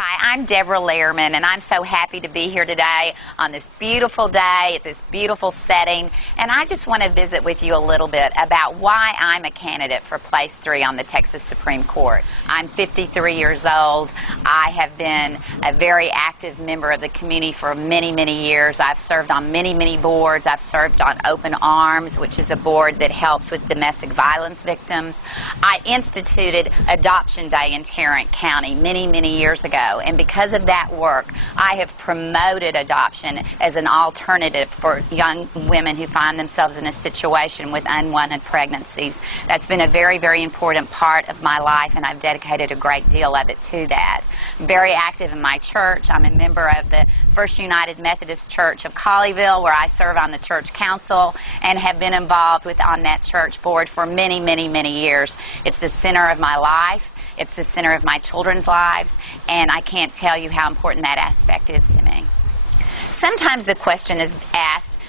Hi, I'm Debra Lehrmann, and I'm so happy to be here today on this beautiful day, at this beautiful setting. And I just want to visit with you a little bit about why I'm a candidate for Place 3 on the Texas Supreme Court. I'm 53 years old. I have been a very active member of the community for many, many years. I've served on many, many boards. I've served on Open Arms, which is a board that helps with domestic violence victims. I instituted Adoption Day in Tarrant County many, many years ago. And because of that work, I have promoted adoption as an alternative for young women who find themselves in a situation with unwanted pregnancies. That's been a very, very important part of my life, and I've dedicated a great deal of it to that. I'm very active in my church. I'm a member of the First United Methodist Church of Colleyville, where I serve on the church council and have been involved on that church board for many, many, many years. It's the center of my life. It's the center of my children's lives, and I can't tell you how important that aspect is to me. Sometimes the question is asked,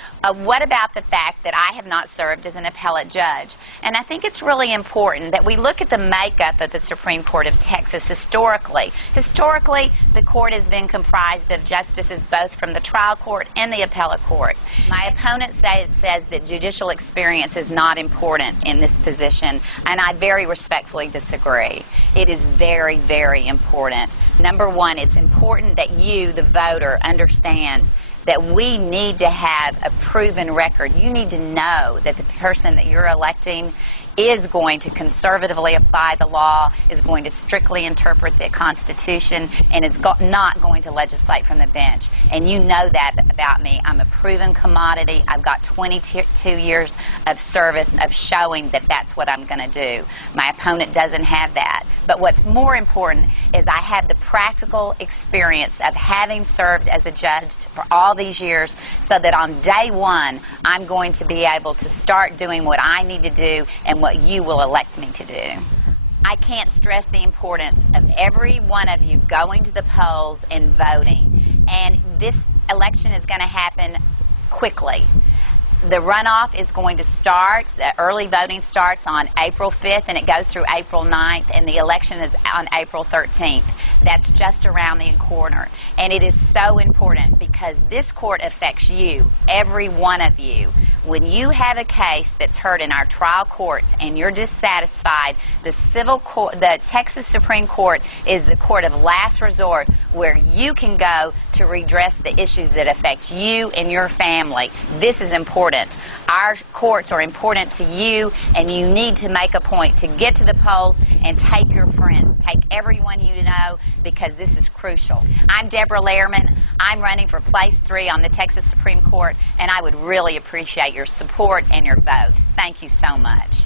what about the fact that I have not served as an appellate judge? And I think it's really important that we look at the makeup of the Supreme Court of Texas historically. Historically, the court has been comprised of justices both from the trial court and the appellate court. My opponent says that judicial experience is not important in this position, and I very respectfully disagree. It is very, very important. Number one, it's important that you, the voter, understands that we need to have a proven record. You need to know that the person that you're electing is going to conservatively apply the law, is going to strictly interpret the Constitution, and is not going to legislate from the bench. And you know that about me. I'm a proven commodity. I've got 22 years of service of showing that that's what I'm going to do. My opponent doesn't have that. But what's more important is I have the practical experience of having served as a judge for all these years, so that on day one, I'm going to be able to start doing what I need to do and what you will elect me to do. I can't stress the importance of every one of you going to the polls and voting. And this election is going to happen quickly. The runoff is going to start, the early voting starts on April 5th and it goes through April 9th, and the election is on April 13th. That's just around the corner. And it is so important because this court affects you, every one of you. When you have a case that's heard in our trial courts and you're dissatisfied, the Texas Supreme Court is the court of last resort where you can go to redress the issues that affect you and your family. This is important. Our courts are important to you, and you need to make a point to get to the polls and take your friends, take everyone you know, because this is crucial. I'm Debra Lehrmann. I'm running for Place 3 on the Texas Supreme Court, and I would really appreciate your support and your vote. Thank you so much.